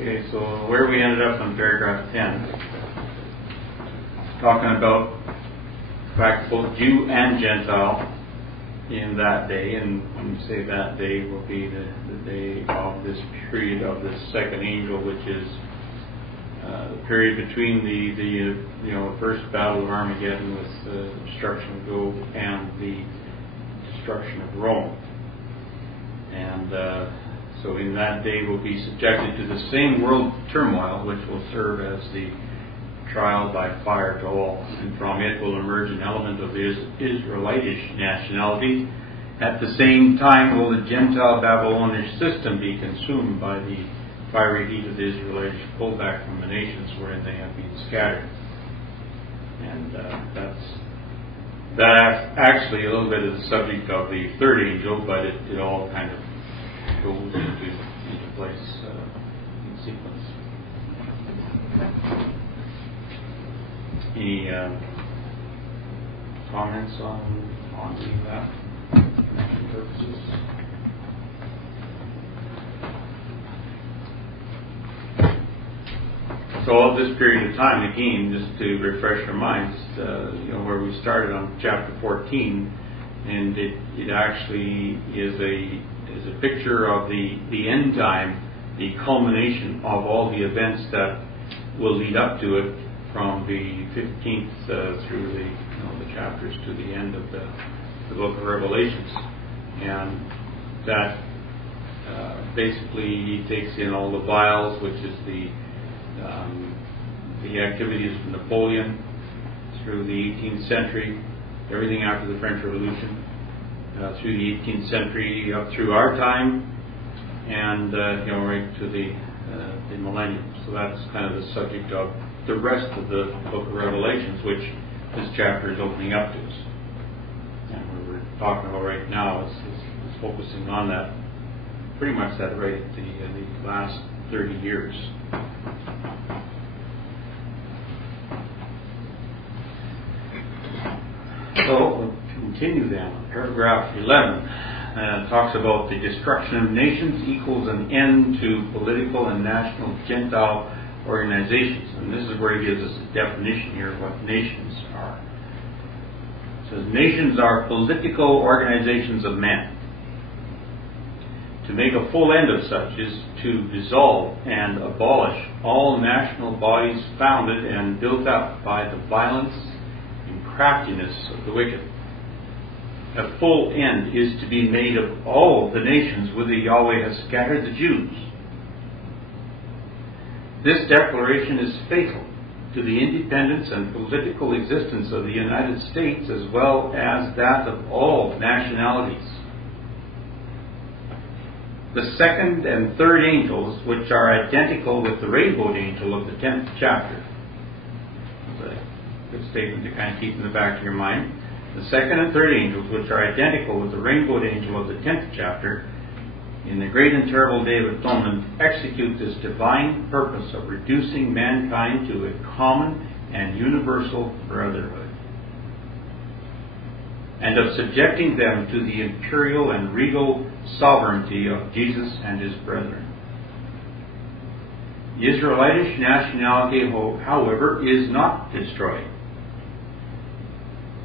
Okay, so where we ended up on paragraph 10, talking about the fact both Jew and Gentile in that day, and when you say that day, will be the day of this period of the second angel, which is the period between the first battle of Armageddon with the destruction of Gog and the destruction of Rome. And so in that day will be subjected to the same world turmoil, which will serve as the trial by fire to all. And from it will emerge an element of Israelitish nationality. At the same time will the Gentile Babylonish system be consumed by the fiery heat of the Israelitish pullback from the nations wherein they have been scattered. And that's actually a little bit of the subject of the third angel, but it all kind of goes into place in sequence. Any comments on that connection purposes? So all this period of time, again, just to refresh our minds, where we started on chapter 14, and it actually is a picture of the end time, the culmination of all the events that will lead up to it from the 15th through the chapters to the end of the book of Revelations. And that basically he takes in all the vials, which is the activities of Napoleon through the 18th century, everything after the French Revolution, through the 18th century up through our time, and right to the millennium. So that's kind of the subject of the rest of the book of Revelations, which this chapter is opening up to us. And what we're talking about right now is focusing on that, pretty much that right at the last 30 years. So we'll continue then. Paragraph 11 talks about the destruction of nations equals an end to political and national Gentile organizations. And this is where he gives us a definition here of what nations are. It says, nations are political organizations of men. To make a full end of such is to dissolve and abolish all national bodies founded and built up by the violence and craftiness of the wicked. A full end is to be made of all the nations whither Yahweh has scattered the Jews. This declaration is fatal to the independence and political existence of the United States as well as that of all nationalities. The second and third angels, which are identical with the rainbow angel of the 10th chapter. That's a good statement to kind of keep in the back of your mind. The second and third angels, which are identical with the rainbow angel of the 10th chapter, in the great and terrible day of atonement, execute this divine purpose of reducing mankind to a common and universal brotherhood, and of subjecting them to the imperial and regal sovereignty of Jesus and his brethren. The Israelitish nationality, however, is not destroyed.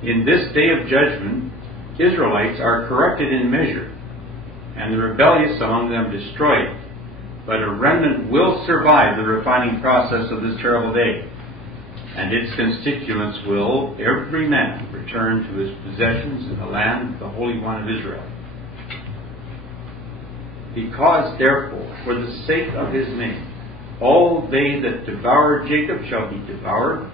In this day of judgment, Israelites are corrected in measure, and the rebellious among them destroyed. But a remnant will survive the refining process of this terrible day, and its constituents will, every man, return to his possessions in the land of the Holy One of Israel. Because, therefore, for the sake of his name, all they that devour Jacob shall be devoured,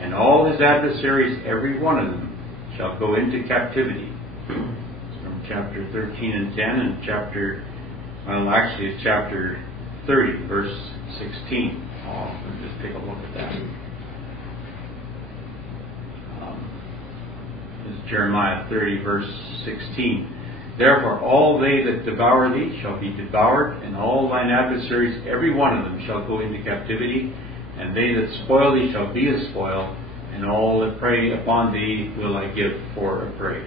and all his adversaries, every one of them, shall go into captivity. From chapter 13 and 10 and chapter 30, verse 16. Let's just take a look at that. This is Jeremiah 30, verse 16. Therefore all they that devour thee shall be devoured, and all thine adversaries, every one of them, shall go into captivity, and they that spoil thee shall be a spoil, and all that prey upon thee will I give for a prey.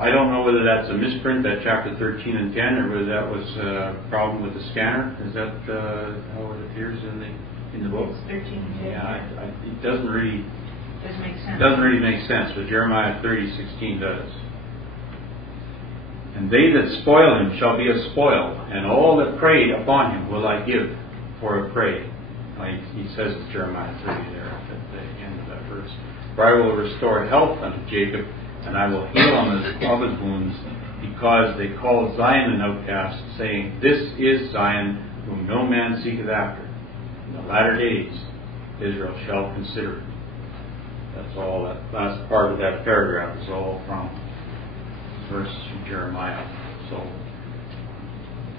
I don't know whether that's a misprint, that chapter 13 and 10, or whether that was a problem with the scanner. Is that how it appears in the book? It's 13 and 10. Yeah, it doesn't really make sense. Doesn't really make sense, but Jeremiah 30:16 does. And they that spoil him shall be a spoil, and all that prey upon him will I give for a prey. Like he says in Jeremiah 30 there at the end of that verse. For I will restore health unto Jacob, and I will heal him of his wounds, because they call Zion an outcast, saying, This is Zion, whom no man seeketh after. In the latter days Israel shall consider it. That's all. That last part of that paragraph is all from verse from Jeremiah. So,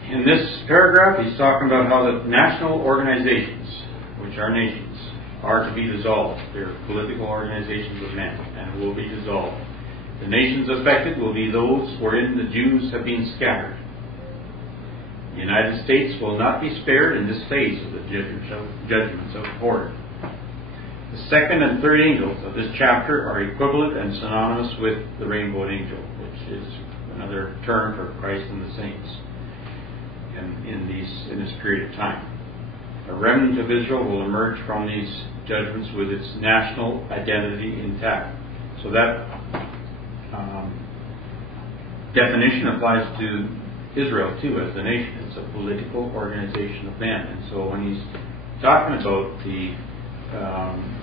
in this paragraph, he's talking about how the national organizations, which are nations, are to be dissolved. They're political organizations of men, and will be dissolved. The nations affected will be those wherein the Jews have been scattered. The United States will not be spared in this phase of the judgments of order. The second and third angels of this chapter are equivalent and synonymous with the rainbow angel, which is another term for Christ and the saints in this period of time. A remnant of Israel will emerge from these judgments with its national identity intact. So that definition applies to Israel too as a nation. It's a political organization of men. And so when he's talking about the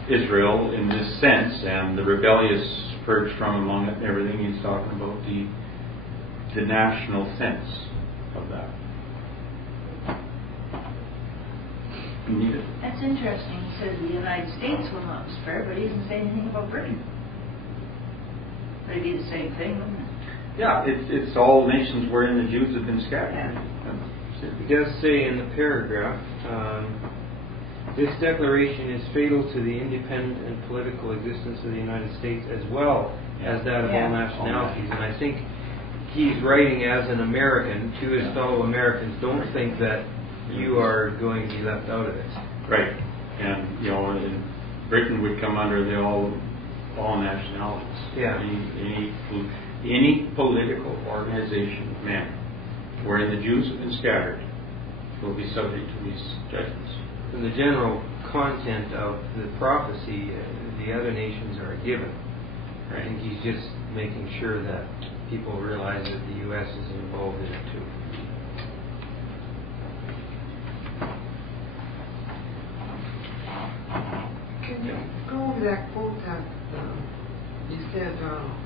Israel in this sense and the rebellious purged from among it and everything, he's talking about the national sense of that. That's interesting. He says the United States will not be spared, but he doesn't say anything about Britain. But it'd be the same thing, wouldn't it? Yeah, it's all nations wherein the Jews have been scattered. Yeah. It does say in the paragraph, this declaration is fatal to the independent and political existence of the United States as well as that of all nationalities. And I think he's writing as an American to his fellow Americans. Don't think that you are going to be left out of it. Right. And, and Britain would come under the all nationalities. Yeah. Any political organization of men wherein the Jews have been scattered will be subject to these judgments. In the general content of the prophecy, the other nations are given. Right. I think he's just making sure that people realize that the U.S. is involved in it too. Can you go over that quote that you said,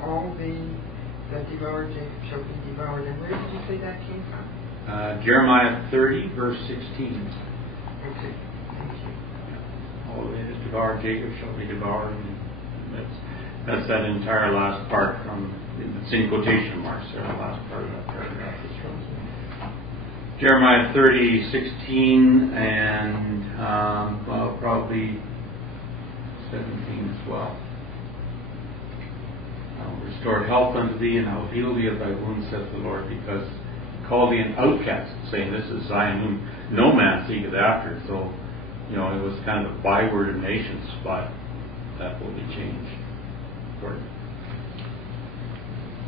all that devour Jacob shall be devoured? And where did you say that came from? Jeremiah 30, verse 16. Okay, thank you. All that devour Jacob shall be devoured. And that's that entire last part from, it's in quotation marks there, the last part of that paragraph is from Jeremiah 30, 16, and probably 17 as well. I will restore health unto thee, and I will heal thee of thy wounds, saith the Lord, because call thee an outcast, saying, This is Zion, whom no man seeketh after. So, it was kind of a byword of nations, but that will be changed.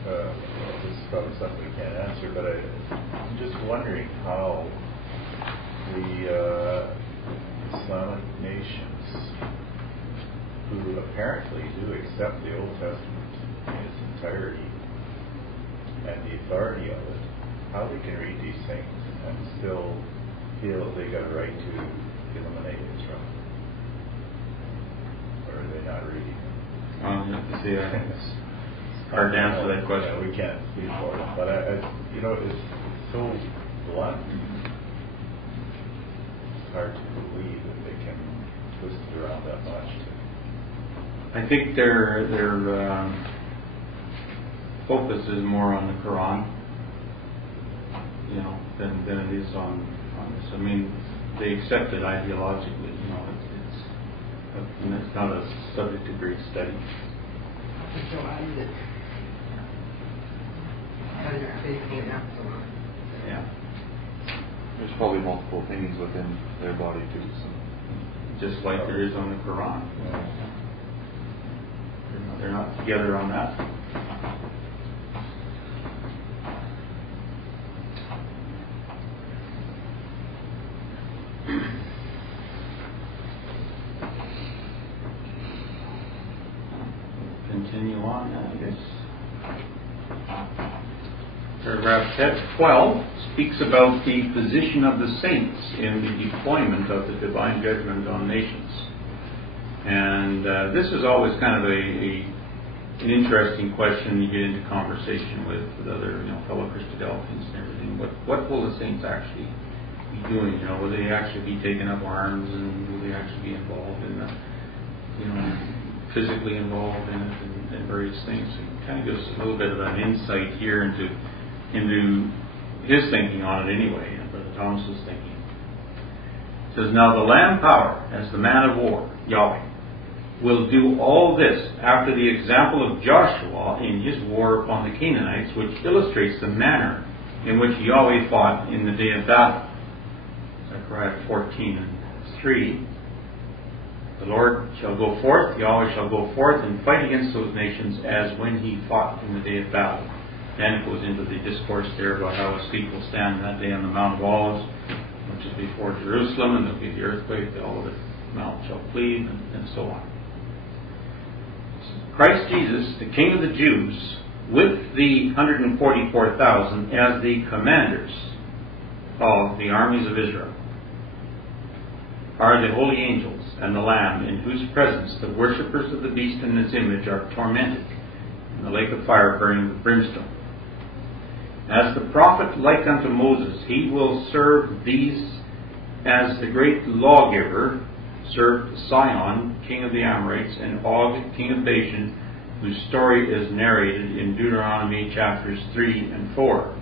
This is probably something we can't answer, but I'm just wondering how the Islamic nations, who apparently do accept the Old Testament in its entirety and the authority of it, how they can read these things and still feel that they got a right to eliminate Israel. Or are they not reading? It's hard to answer that question. Yeah, we can't speak for it, but it's so blunt. It's hard to believe that they can twist it around that much. I think their focus is more on the Quran, than it is on this. I mean, they accept it ideologically. It's not a subject of great study. So I need it. Yeah. There's probably multiple opinions within their body too. So. Just like there is on the Quran. They're not together on that. on, I guess. Paragraph 12 speaks about the position of the saints in the deployment of the divine judgment on nations. And this is always kind of an interesting question. You get into conversation with other fellow Christadelphians and everything. What will the saints actually be doing? Will they actually be taking up arms, and will they actually be involved in the, physically involved in it and various things? It kind of gives a little bit of an insight here into his thinking on it anyway, and Brother Thomas's thinking. It says, now the Lamb power, as the man of war, Yahweh, will do all this after the example of Joshua in his war upon the Canaanites, which illustrates the manner in which Yahweh fought in the day of battle. Zechariah 14:3. The Lord shall go forth, Yahweh shall go forth and fight against those nations as when he fought in the day of battle. Then it goes into the discourse there about how his feet will stand that day on the Mount of Olives, which is before Jerusalem, and there'll be the earthquake, all of the mount shall cleave, and so on. Christ Jesus, the King of the Jews, with the 144,000 as the commanders of the armies of Israel, are the holy angels and the Lamb, in whose presence the worshippers of the beast and his image are tormented in the lake of fire burning with brimstone. As the prophet like unto Moses, he will serve these as the great lawgiver served Sihon, king of the Amorites, and Og, king of Bashan, whose story is narrated in Deuteronomy chapters 3 and 4.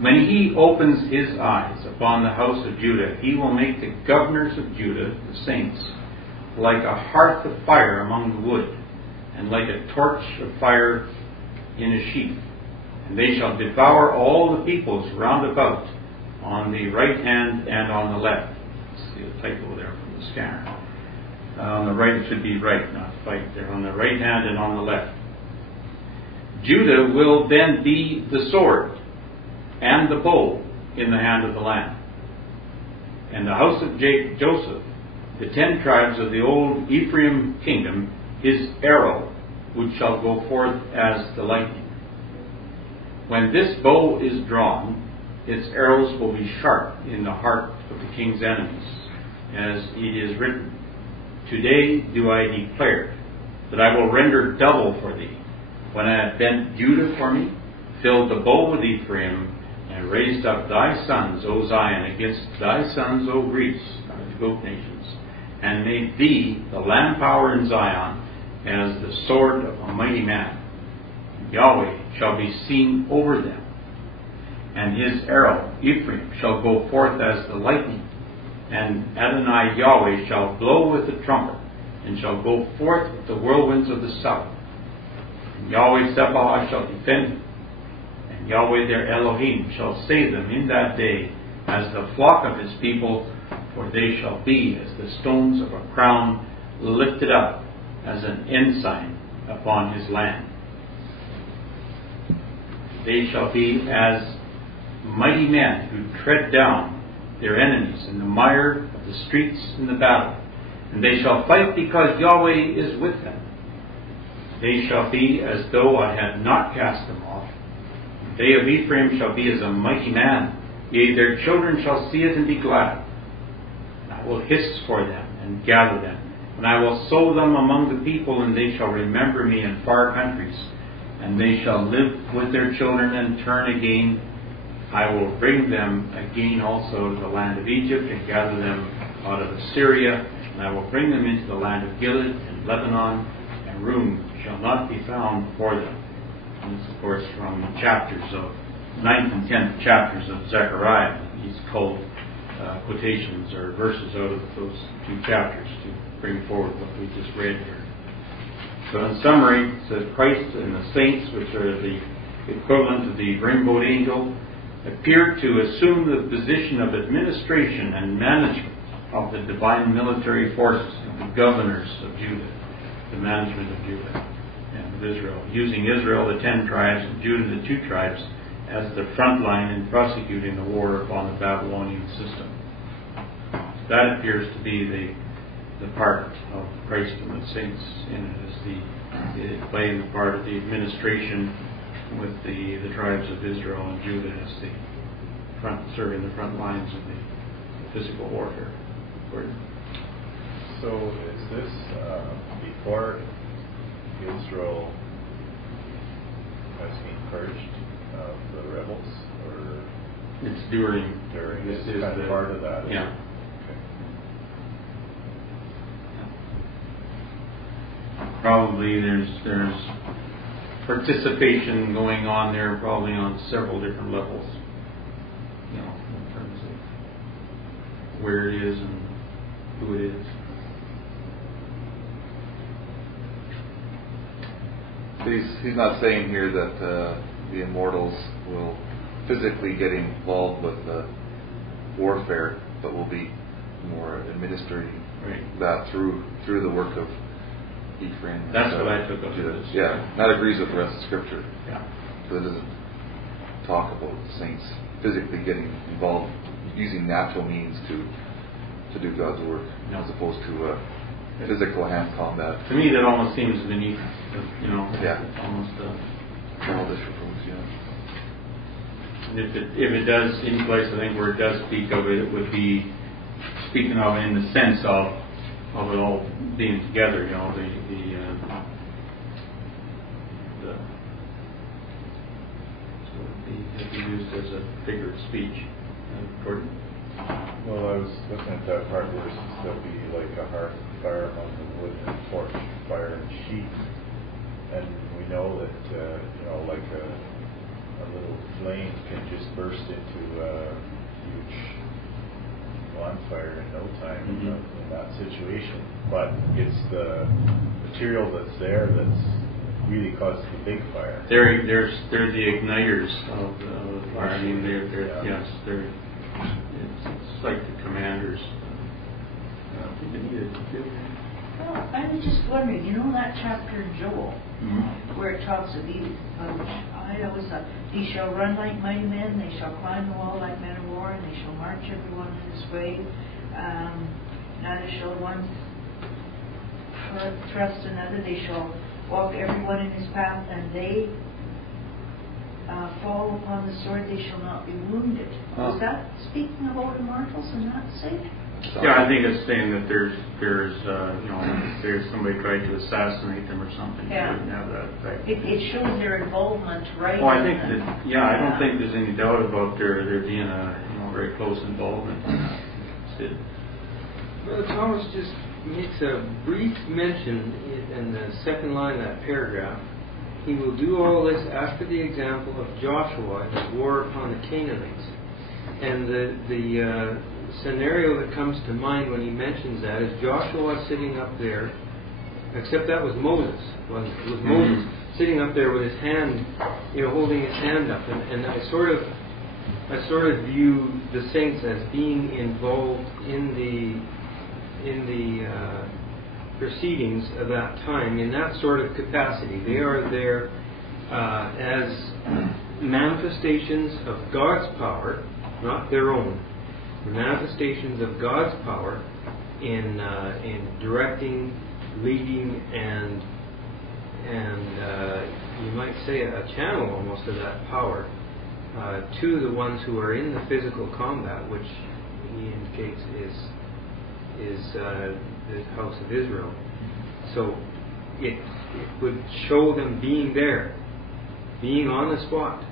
When he opens his eyes upon the house of Judah, he will make the governors of Judah, the saints, like a hearth of fire among the wood, and like a torch of fire in a sheaf. And they shall devour all the peoples round about, on the right hand and on the left. See the typo there from the scanner. On the right, it should be right, not fight. There on the right hand and on the left. Judah will then be the sword and the bow in the hand of the Lamb. And the house of Joseph, the 10 tribes of the old Ephraim kingdom, his arrow, which shall go forth as the lightning. When this bow is drawn, its arrows will be sharp in the heart of the king's enemies, as it is written, Today do I declare that I will render double for thee, when I have bent Judah for me, filled the bow with Ephraim, and raised up thy sons, O Zion, against thy sons, O Greece, the goat nations, and made thee the lamb power in Zion, as the sword of a mighty man. Yahweh shall be seen over them, and his arrow, Ephraim, shall go forth as the lightning, and Adonai Yahweh shall blow with the trumpet, and shall go forth with the whirlwinds of the south. And Yahweh Sabaoth shall defend them, and Yahweh their Elohim shall save them in that day as the flock of his people, for they shall be as the stones of a crown lifted up as an ensign upon his land. They shall be as mighty men who tread down their enemies in the mire of the streets in the battle. And they shall fight because Yahweh is with them. They shall be as though I had not cast them off. They of Ephraim shall be as a mighty man. Yea, their children shall see it and be glad. And I will hiss for them and gather them. And I will sow them among the people, and they shall remember me in far countries. And they shall live with their children and turn again. I will bring them again also to the land of Egypt, and gather them out of Assyria. And I will bring them into the land of Gilead and Lebanon, and room shall not be found for them. And this, of course, from the chapters of 9th and 10th chapters of Zechariah. These called quotations or verses out of those 2 chapters to bring forward what we just read here. So in summary, it says Christ and the saints, which are the equivalent of the rainbow angel, appeared to assume the position of administration and management of the divine military forces, the governors of Judah, the management of Judah and of Israel, using Israel, the 10 tribes, and Judah, the 2 tribes, as the front line in prosecuting the war upon the Babylonian system. So that appears to be the the part of Christ and the saints in it is playing the part of the administration with the tribes of Israel and Judah as the serving the front lines of the physical warfare. So is this before Israel has been purged of the rebels, or it's during this is kind of part of that? Yeah. Probably there's participation going on there, probably on several different levels, in terms of where it is and who it is. He's not saying here that the immortals will physically get involved with warfare, but will be more administering that through the work of Ephraim. That's what I took of this. Yeah, that agrees with the rest of Scripture. Yeah. So it doesn't talk about saints physically getting involved using natural means to do God's work, as opposed to physical hand combat. To me, that almost seems beneath, almost childish approach. Yeah. And if it does, any place I think where it does speak of it, it would be speaking of it in the sense of it all being together. The so it'd be used as a figure of speech. Gordon? Well, I was looking at that part where there'll be like a hearth fire among the wood and torch fire and sheep, and we know that like a little flame can just burst into a huge bonfire in no time in that situation. But it's the material that's there that's really causes the big fire. They're the igniters of the fire. I mean, they're it's like the commanders. Well, I was just wondering, that chapter in Joel, where it talks of these, I always thought, these shall run like mighty men, they shall climb the wall like men of war, and they shall march everyone in his way. Neither shall one thrust another, they shall walk everyone in his path, and they fall upon the sword, they shall not be wounded. Is that speaking about immortals and not safe? Yeah, I think it's saying that there's if there's somebody tried to assassinate them or something, it wouldn't have that effect. It shows their involvement, right? Well, I think that I don't think there's any doubt about there being a very close involvement. Well, Thomas just makes a brief mention in the second line of that paragraph. He will do all this after the example of Joshua and his war upon the Canaanites. And the scenario that comes to mind when he mentions that is Joshua sitting up there, except that was Moses. It was Moses sitting up there with his hand, holding his hand up. And I sort of view the saints as being involved in the proceedings of that time in that sort of capacity. They are there as manifestations of God's power, not their own. The manifestations of God's power in directing, leading, and you might say a channel almost of that power to the ones who are in the physical combat, which he indicates is the house of Israel. So it would show them being there, being on the spot,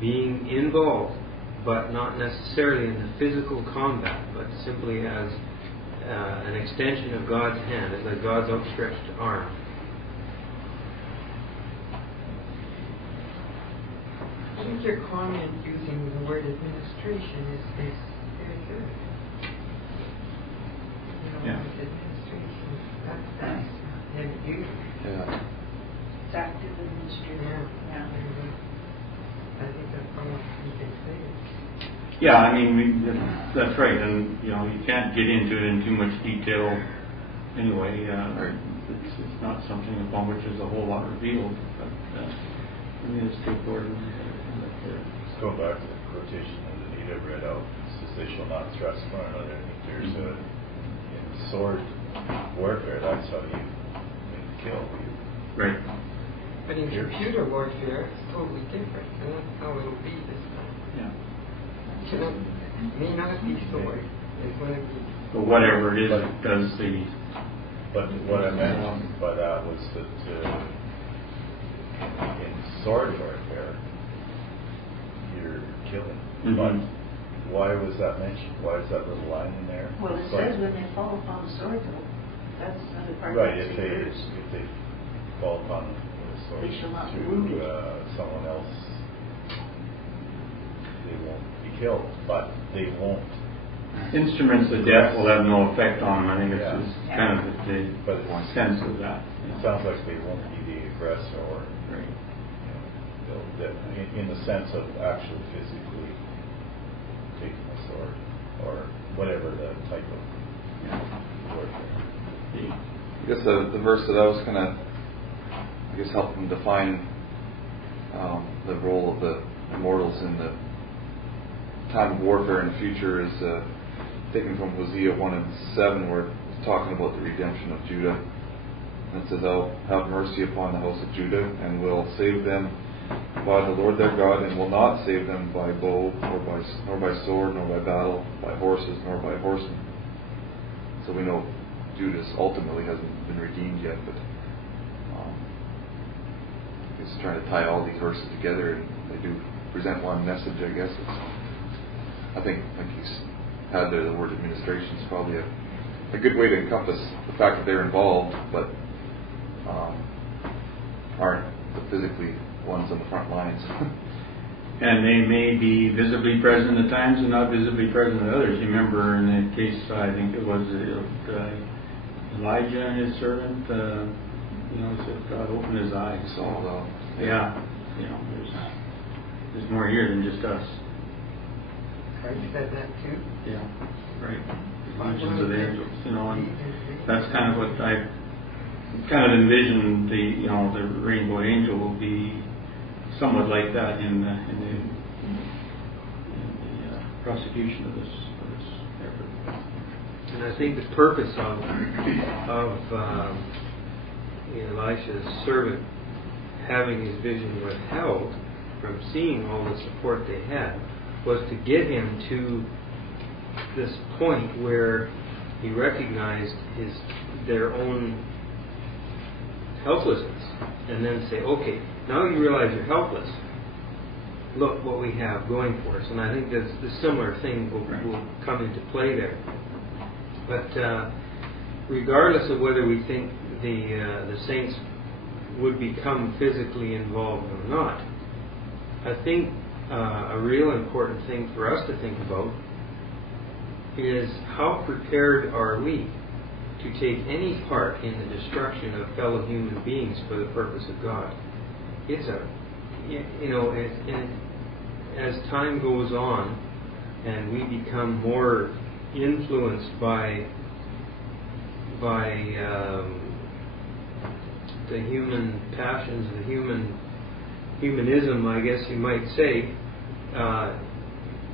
being involved, but not necessarily in the physical combat, but simply as an extension of God's hand, as God's outstretched arm. I think your comment using the word administration is very good. Administration, that's heavy duty. It's active administration. Yeah. I think that's all you can say. Yeah, I mean, that's right, and you can't get into it in too much detail anyway. It's not something upon which there's a whole lot revealed. But let me just take Gordon. Let's go back to the quotation that Anita read out. It says they shall not thrust one another. I think there's in sword warfare, that's how you kill. Right. But in computer warfare, it's totally different, and that's how it'll be this time. Yeah. It may not be sword. It's going to be. But whatever it is, it does the. But what I meant by that was that in sword warfare, you're killing. Mm-hmm. But why was that mentioned? Why is that little line in there? Well, it says when they fall upon the sword, though, that's another part Right, of if they fall upon the sword They shall not be to wounded. someone else, they won't be killed, but they won't. Instruments of death will have no effect on them. I think it's Yeah. just kind of But the it's- sense of that. It sounds like they won't be the aggressor, or Right. in the sense of actually physically taking a sword, or whatever the type of warfare. I guess the verse that I was going to, help them define the role of the immortals in the time of warfare in the future is taken from Hosea 1:7, where it's talking about the redemption of Judah. And it says, "I'll have mercy upon the house of Judah, and will save them by the Lord their God, and will not save them by bow, nor by sword, nor by battle, by horses, nor by horsemen." So we know Judas ultimately hasn't been redeemed yet, but he's trying to tie all these verses together, and they do present one message, I guess. I think, like he's had there, the word administration is probably a good way to encompass the fact that they're involved, but aren't the physically ones on the front lines. And they may be visibly present at times and not visibly present at others. You remember in the case, I think it was Elijah and his servant, said God opened his eyes. So, Yeah, there's more here than just us. Christ said that too. Yeah, right. Legions of angels, and that's kind of what I kind of envisioned. The rainbow angel will be somewhat like that in the prosecution of this effort. And I think the purpose of Elisha's servant having his vision withheld from seeing all the support they had was to get him to this point where he recognized their own helplessness, and then say, okay, now you realize you're helpless. Look what we have going for us. And I think that the similar thing will come into play there. But regardless of whether we think the saints would become physically involved or not, I think a real important thing for us to think about is how prepared are we to take any part in the destruction of fellow human beings for the purpose of God. It's as time goes on and we become more influenced by the human passions, the humanism, I guess you might say,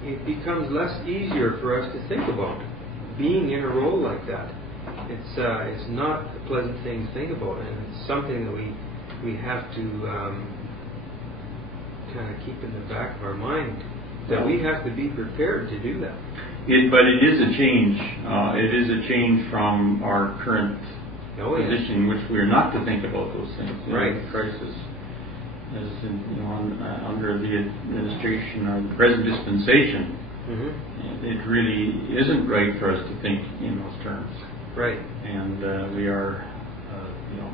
it becomes less easier for us to think about being in a role like that. It's not a pleasant thing to think about, and it's something that we have to kind of keep in the back of our mind, that we have to be prepared to do that. But it is a change. It is a change from our current position, in which we are not to think about those things. Right. Crisis, under the administration or the present dispensation, it really isn't right for us to think in those terms. Right. And we are,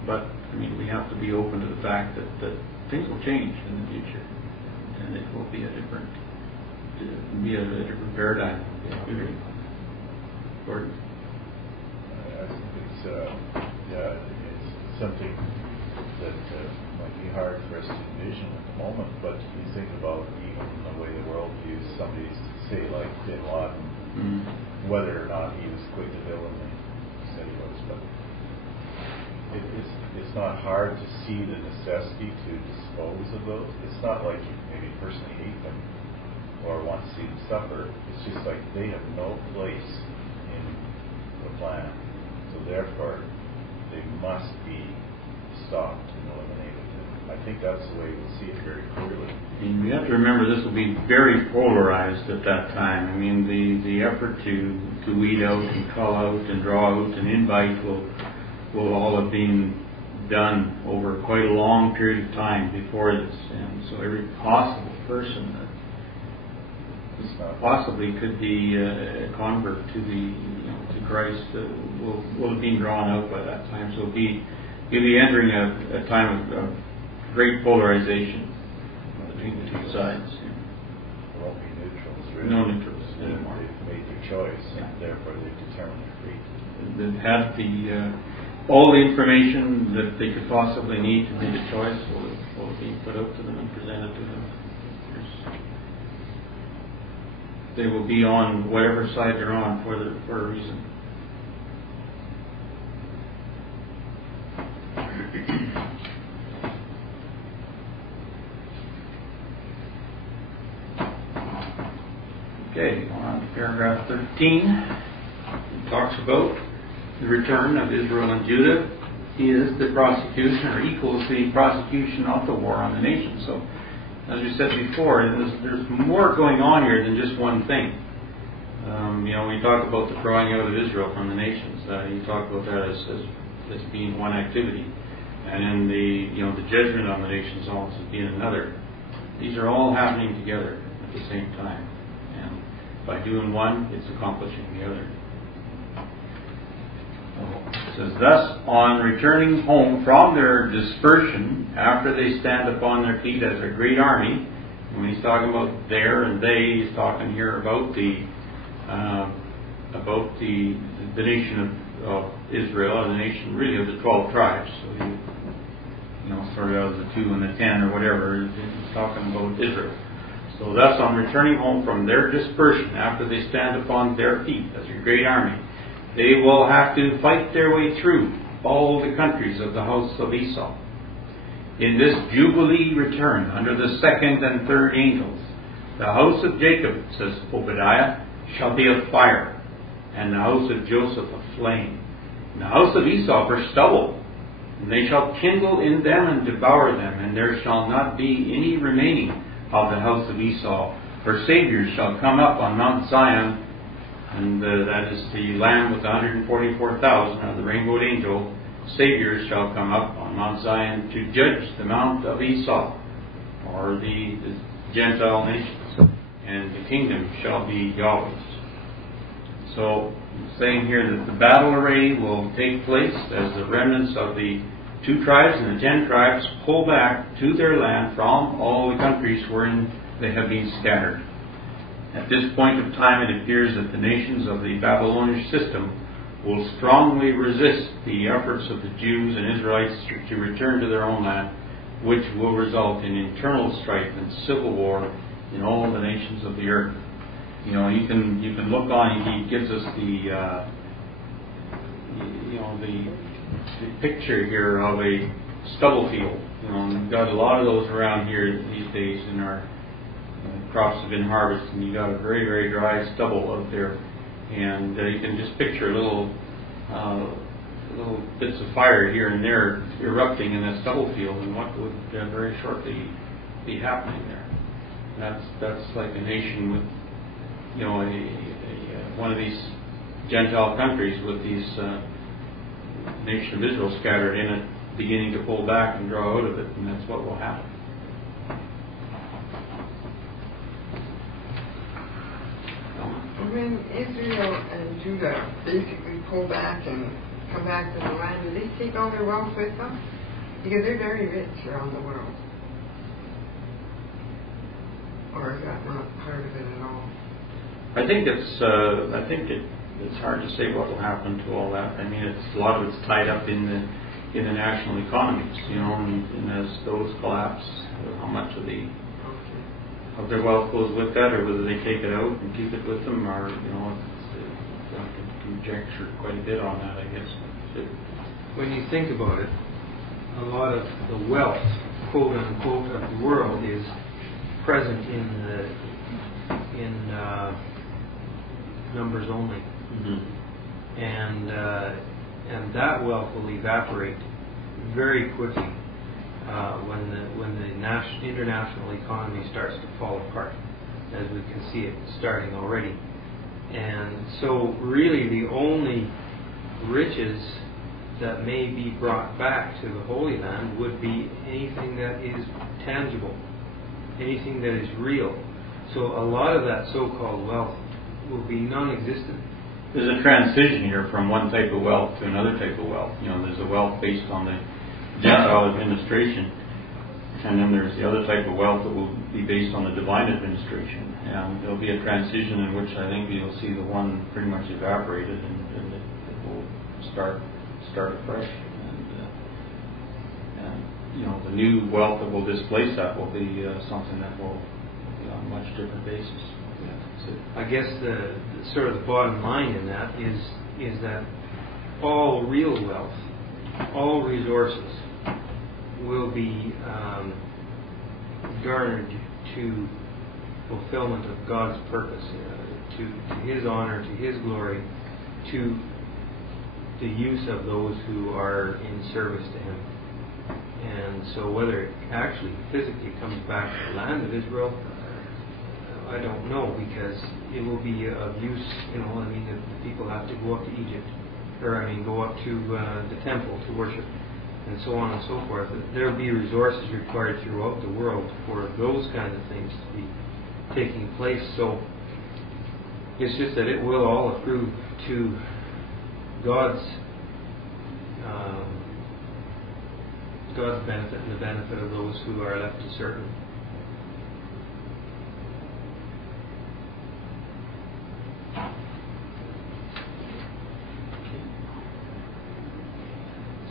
but we have to be open to the fact that things will change in the future, and it will be a different paradigm. Gordon? I think it's something that might be hard for us to envision at the moment, but you think about even the way the world views somebody, say like Bin Laden, whether or not he was quick to villain, they said he was, but it's not hard to see the necessity to dispose of those. It's not like you maybe personally hate them or want to see them suffer. It's just like they have no place in the plan. So therefore they must be stopped and eliminated. And I think that's the way we'll see it very clearly. And we have to remember this will be very polarized at that time. I mean, the effort to weed out and call out and draw out and invite will all have been done over quite a long period of time before this. And so every possible person that possibly could be a convert to to Christ will have been drawn out by that time. So you'll be entering a time of great polarization between the two sides. There won't be neutrals, really. No neutrals anymore. They've made their choice, and therefore they've determined their fate. They've had all the information that they could possibly need to make a choice will be put out to them and presented to them. They will be on whatever side they're on for a reason. Okay, on to paragraph 13. It talks about the return of Israel and Judah is the prosecution, or equals the prosecution of the war on the nation. So, as we said before, there's more going on here than just one thing. We talk about the drawing out of Israel from the nations. You talk about that as being one activity, and then the judgment on the nations also being another. These are all happening together at the same time, and by doing one, it's accomplishing the other. It says, thus, on returning home from their dispersion, after they stand upon their feet as a great army, when he's talking about there and they, he's talking here about the nation of Israel, and the nation really of the 12 tribes. So started out as the 2 and the 10 or whatever. He's talking about Israel. So thus, on returning home from their dispersion, after they stand upon their feet as a great army, they will have to fight their way through all the countries of the house of Esau. In this jubilee return, under the second and third angels, the house of Jacob, says Obadiah, shall be a fire, and the house of Joseph a flame, and the house of Esau for stubble. And they shall kindle in them and devour them, and there shall not be any remaining of the house of Esau. For saviors shall come up on Mount Zion, and that is the Lamb with the 144,000 of the rainbowed angel. Saviors shall come up on Mount Zion to judge the Mount of Esau, or the Gentile nations, and the kingdom shall be Yahweh's. So, saying here that the battle array will take place as the remnants of the 2 tribes and the 10 tribes pull back to their land from all the countries wherein they have been scattered. At this point of time, it appears that the nations of the Babylonian system will strongly resist the efforts of the Jews and Israelites to return to their own land, which will result in internal strife and civil war in all the nations of the earth. You can look on. He gives us the picture here of a stubble field. We've got a lot of those around here these days in our crops have been harvested, and you got a very, very dry stubble out there, and you can just picture little bits of fire here and there erupting in that stubble field, and what would very shortly be happening there. That's like a nation with one of these Gentile countries with these nation of Israel scattered in it, beginning to pull back and draw out of it, and that's what will happen. When Israel and Judah basically pull back and come back to the land, do they take all their wealth with them? Because they're very rich around the world. Or is that not part of it at all? I think it's hard to say what will happen to all that. I mean, a lot of it's tied up in the national economies, and as those collapse, how much of their wealth goes with that, or whether they take it out and keep it with them, or one can conjecture quite a bit on that, I guess. When you think about it, a lot of the wealth, quote unquote, of the world is present in numbers only, mm-hmm. and and that wealth will evaporate very quickly when the international economy starts to fall apart, as we can see it starting already. And so really the only riches that may be brought back to the Holy Land would be anything that is tangible, anything that is real. So a lot of that so-called wealth will be non-existent. There's a transition here from one type of wealth to another type of wealth. There's a wealth based on the Gentile administration, and then there's the other type of wealth that will be based on the divine administration. And there'll be a transition in which I think you'll see the one pretty much evaporated, and it will start afresh. And the new wealth that will displace that will be something that will be on a much different basis. I guess the sort of the bottom line in that is that all real wealth, all resources will be garnered to fulfillment of God's purpose, to His honor, to His glory, to the use of those who are in service to Him. And so whether it actually physically comes back to the land of Israel, I don't know, because it will be of use. The people have to go up to Egypt, go up to the temple to worship, and so on and so forth. There will be resources required throughout the world for those kinds of things to be taking place. So it's just that it will all accrue to God's benefit and the benefit of those who are left to serve Him.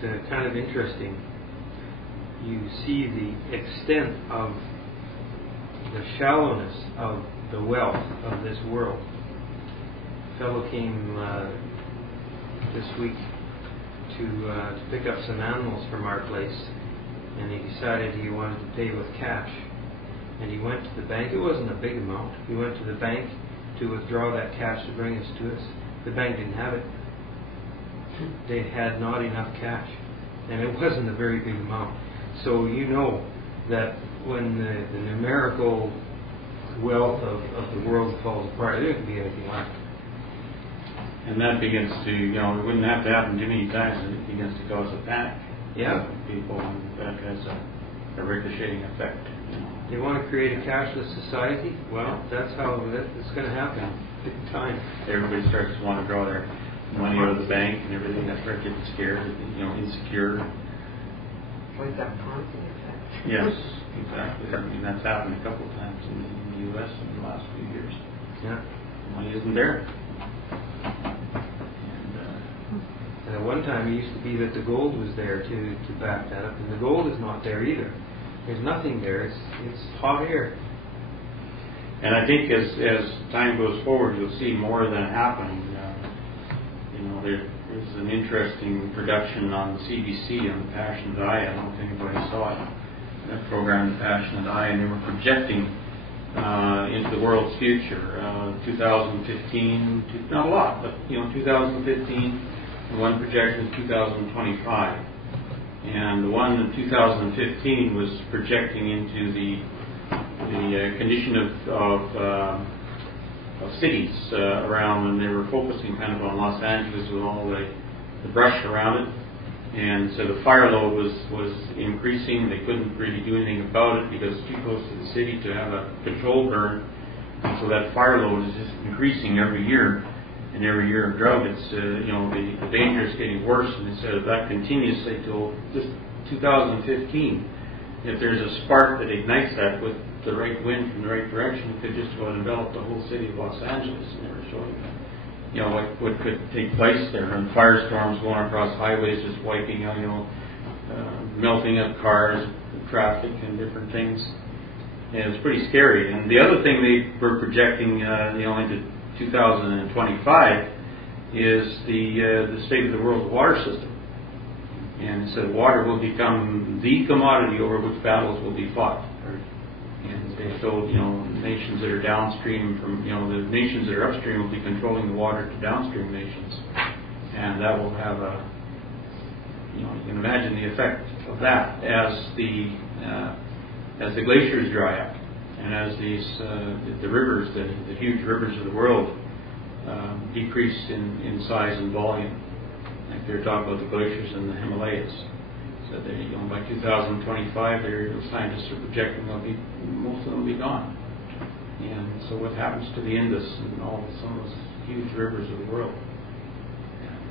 It's kind of interesting. You see the extent of the shallowness of the wealth of this world. A fellow came this week to pick up some animals from our place, and he decided he wanted to pay with cash. And he went to the bank. It wasn't a big amount. He went to the bank to withdraw that cash to bring us to us. The bank didn't have it. They had not enough cash, and it wasn't a very big amount. So that when the numerical wealth of the world falls apart, there wouldn't be anything left. And that begins to, it wouldn't have to happen too many times, and it begins to cause a panic. Yeah. People, and that has a ricocheting effect. You want to create a cashless society? Well, that's how it's going to happen. Big time. Everybody starts to want to draw their money out of the bank and everything. That's where it gets scared, insecure. Like that Ponzi effect. Yes, exactly. That's happened a couple of times in the U.S. in the last few years. Yeah. Money isn't there. And at one time it used to be that the gold was there to back that up, and the gold is not there either. There's nothing there. It's hot air. And I think as time goes forward, you'll see more of that happening. There's an interesting production on the CBC on the Passionate Eye. I don't know if anybody saw it. That program, The Passionate Eye, and they were projecting into the world's future. 2015, not a lot, but 2015. The one projection is 2025. And the one in 2015 was projecting into the condition of cities around, and they were focusing kind of on Los Angeles with all the brush around it. And so the fire load was increasing. They couldn't really do anything about it because it's too close to the city to have a controlled burn. And so that fire load is just increasing every year. And every year of drought, it's the danger is getting worse. And they said if that continues, say till just 2015, if there's a spark that ignites that with the right wind from the right direction, it could just go and envelop the whole city of Los Angeles. And they were showing what could take place there, and firestorms going across highways, just wiping out, melting of cars, traffic, and different things. And it was pretty scary. And the other thing they were projecting, into 2025 is the state of the world's water system. And so water will become the commodity over which battles will be fought. And they told, nations that are downstream from, the nations that are upstream will be controlling the water to downstream nations. And that will have a you can imagine the effect of that as the glaciers dry up, and as the rivers, the huge rivers of the world, decrease in size and volume. Like they're talking about the glaciers in the Himalayas. So they, by 2025, the scientists are projecting most of them will be gone. And so what happens to the Indus and some of those huge rivers of the world? And,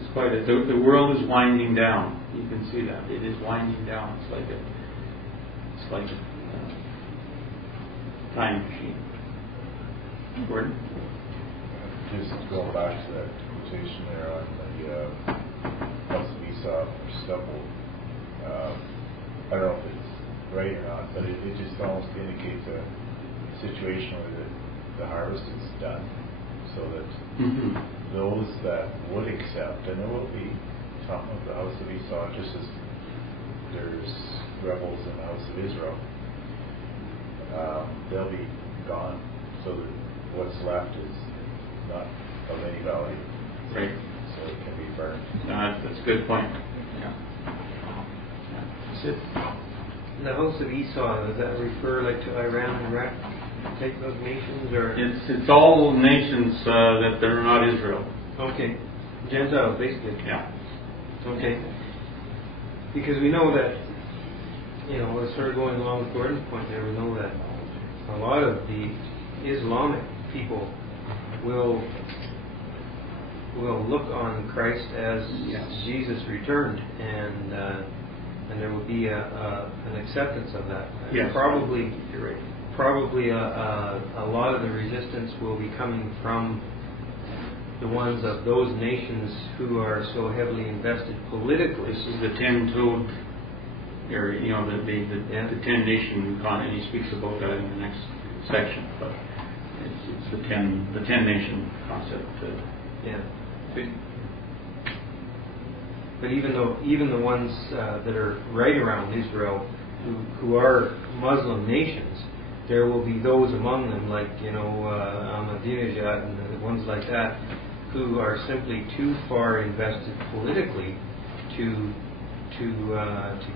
it's quite the world is winding down. You can see that it is winding down. It's like a time machine. Gordon? Just going back to that quotation there on the house of Esau for stubble. I don't know if it's right or not, but it just almost indicates a situation where the harvest is done, so that those that would accept, and there will be some of the house of Esau, just as there's rebels in the house of Israel, they'll be gone, so that what's left is not of any value. Right. So it can be burned. That's a good point. Yeah. That's it. The house of Esau, does that refer like to Iran and Iraq? Take those nations, or It's all nations that they're not Israel. okay, Gentiles basically. Yeah. Okay. Because we know that, let's sort of going along with Gordon's point there, we know that a lot of the Islamic people will look on Christ as Jesus returned, and there will be an acceptance of that. Yes. Probably, You're right. Probably a lot of the resistance will be coming from the ones of those nations who are so heavily invested politically. This is the 10-toed area, the 10-nation economy. He speaks about that in the next section, but it's the 10-nation concept. Yeah. But even the ones that are right around Israel, who are Muslim nations, there will be those among them, like Ahmadinejad and the ones like that, who are simply too far invested politically to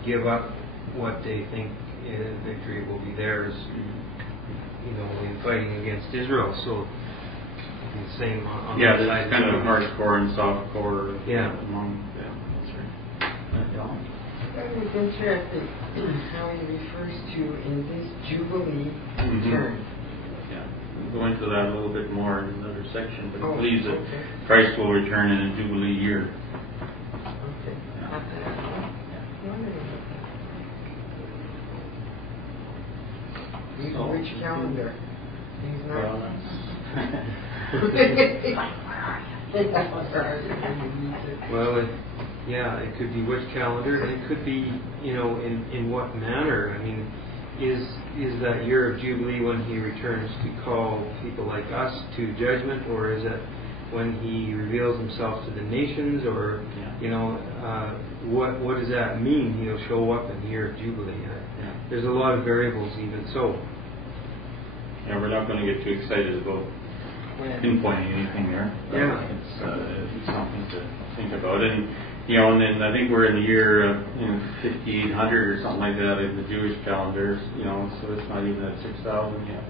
give up what they think victory will be theirs, in fighting against Israel. So the same on Yeah, the there's side. kind of hardcore and softcore among them. That's right. It was interesting how he refers to in this Jubilee return. Yeah, we'll go into that a little bit more in another section, but he believes that okay. Christ will return in a Jubilee year. Okay. So, Which calendar? He's not. Well, it could be which calendar, and it could be, in what manner. I mean, is that year of Jubilee when he returns to call people like us to judgment, or is it when he reveals himself to the nations, or what does that mean? He'll show up in the year of Jubilee. There's a lot of variables, even so. Yeah, we're not going to get too excited about pinpointing anything there. Yeah. It's something to think about. And then I think we're in the year 5800 or something like that in the Jewish calendars. So it's not even at 6000 yet.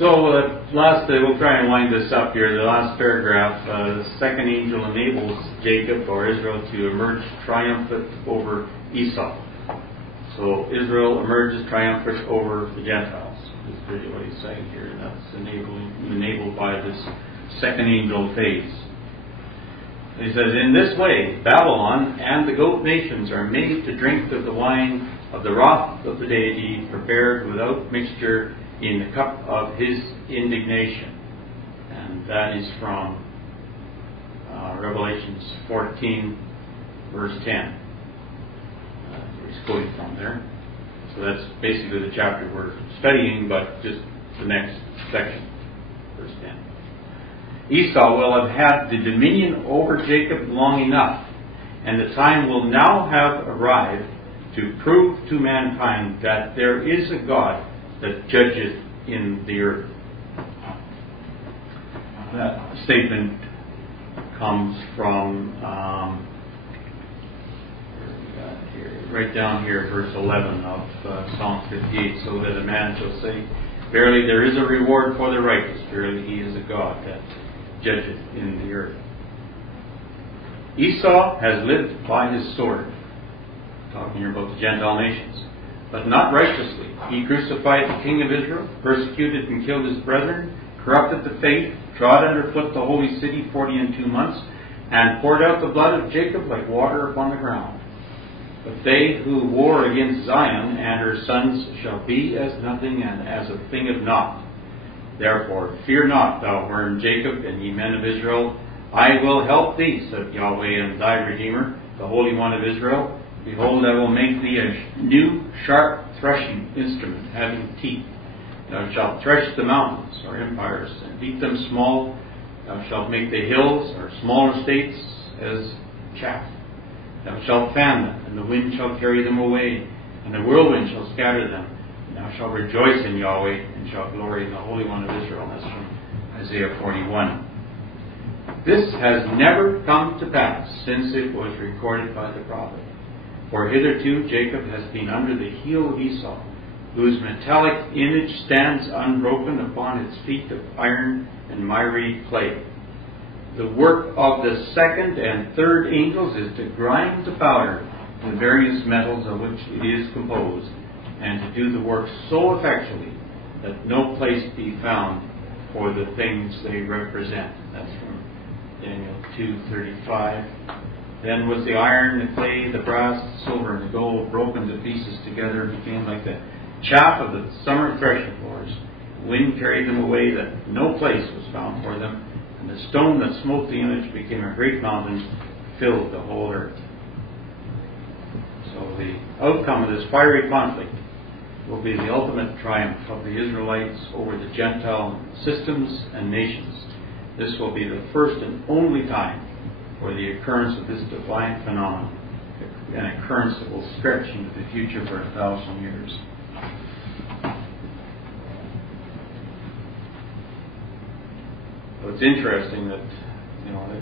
So we'll try and wind this up here. The last paragraph, the second angel enables Jacob or Israel to emerge triumphant over Esau. So Israel emerges triumphant over the Gentiles. Is really what he's saying here, and that's enabled by this second angel phase. He says, in this way, Babylon and the goat nations are made to drink of the wine of the wrath of the deity, prepared without mixture in the cup of his indignation. And that is from Revelations 14, verse 10. He's quoting from there. So that's basically the chapter we're studying, but just the next section, verse 10. Esau will have had the dominion over Jacob long enough, and the time will now have arrived to prove to mankind that there is a God that judgeth in the earth. that statement comes from right down here, verse 11 of Psalm 58. So that a man shall say, verily there is a reward for the righteous. Verily he is a God that judgeth in the earth. Esau has lived by his sword. Talking here about the Gentile nations. But not righteously. He crucified the king of Israel, persecuted and killed his brethren, corrupted the faith, trod underfoot the holy city 42 months, and poured out the blood of Jacob like water upon the ground. But they who war against Zion and her sons shall be as nothing and as a thing of naught. Therefore fear not, thou worm Jacob, and ye men of Israel. I will help thee, said Yahweh, and thy Redeemer, the Holy One of Israel. Behold, I will make thee a new sharp threshing instrument, having teeth. Thou shalt thresh the mountains, or empires, and beat them small. Thou shalt make the hills, or smaller states, as chaff. Thou shalt fan them, and the wind shall carry them away, and the whirlwind shall scatter them. And thou shalt rejoice in Yahweh, and shalt glory in the Holy One of Israel. That's from Isaiah 41. This has never come to pass since it was recorded by the prophet. For hitherto Jacob has been under the heel of Esau, whose metallic image stands unbroken upon its feet of iron and miry clay. The work of the second and third angels is to grind to powder the various metals of which it is composed, and to do the work so effectually that no place be found for the things they represent. That's from Daniel 2:35. Then was the iron, the clay, the brass, the silver, and the gold broken to pieces together and became like the chaff of the summer threshing floors. The wind carried them away that no place was found for them, and the stone that smote the image became a great mountain, filled the whole earth. So the outcome of this fiery conflict will be the ultimate triumph of the Israelites over the Gentile systems and nations. This will be the first and only time for the occurrence of this divine phenomenon, an occurrence that will stretch into the future for 1,000 years. So it's interesting that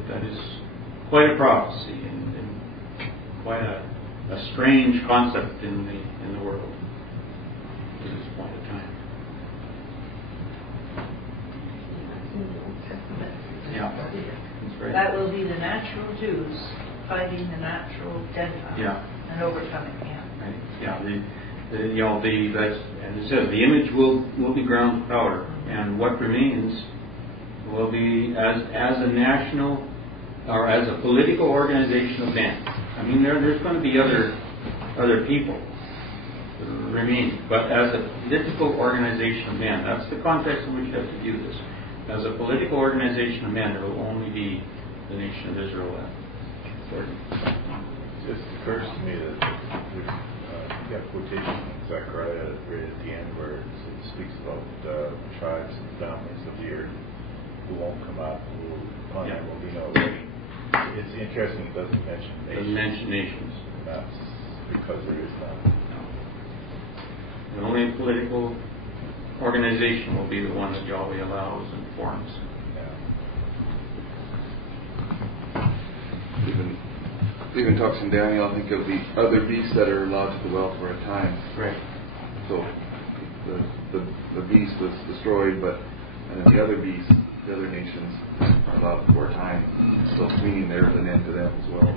that is quite a prophecy and quite a strange concept in the world at this point in time. Yeah. Right. That will be the natural Jews fighting the natural Gentiles and overcoming him. Right. Yeah. That's, as it says, the image will be ground to powder, and what remains will be as a national or as a political organization of men. I mean, there's going to be other people remaining, but as a political organization of men, that's the context in which you have to view this. As a political organization of men, there will only be the nation of Israel left. It just occurs to me that you have quotation in Zechariah right at the end where it speaks about tribes and families of the earth who won't come up, who upon them will be no rain. It's interesting it doesn't mention nations. Doesn't mention nations. And that's because there is none. No. The only political organization will be the one that Yahweh allows and forms. Even talks in Daniel, I think of the other beasts that are allowed to dwell for a time. Right. So the beast was destroyed, and then the other beasts, the other nations, are allowed for a time. So meaning there's an end to them as well.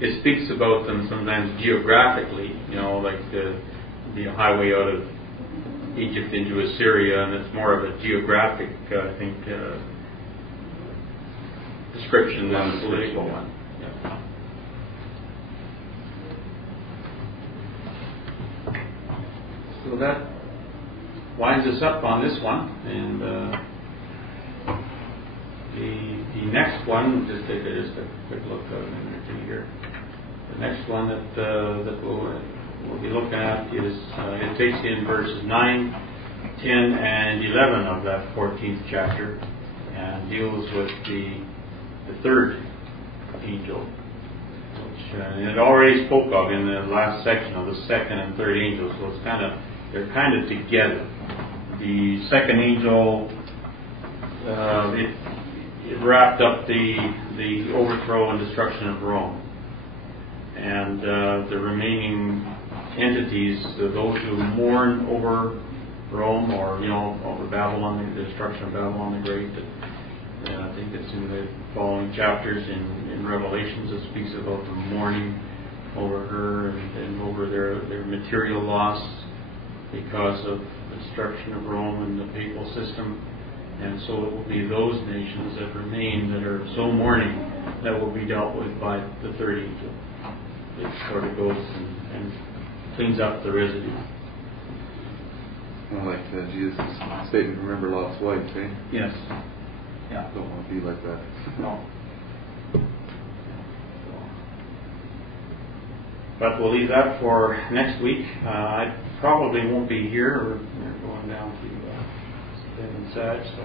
It speaks about them sometimes geographically, like the highway out of Egypt into Assyria, and it's more of a geographic, I think, description than a political one. Yeah. So that winds us up on this one, and the next one, just take a quick look at a minute or two here. The next one that we'll be looking at is it takes in verses 9, 10, and 11 of that 14th chapter, and deals with the third angel, which it already spoke of in the last section of the second and third angels. So they're kind of together. The second angel it wrapped up the overthrow and destruction of Rome. And the remaining entities, those who mourn over Rome or, over Babylon, the destruction of Babylon the Great. I think it's in the following chapters in Revelations. It speaks about the mourning over her and over their material loss because of the destruction of Rome and the papal system. And so it will be those nations that remain that are so mourning that will be dealt with by the third angel. It sort of goes and cleans up the residue. Well, like Jesus' statement, remember Lot's wife, eh? Yes. Yeah. Don't want to be like that. No. But we'll leave that for next week. I probably won't be here. We're going down to Stephen Sag, so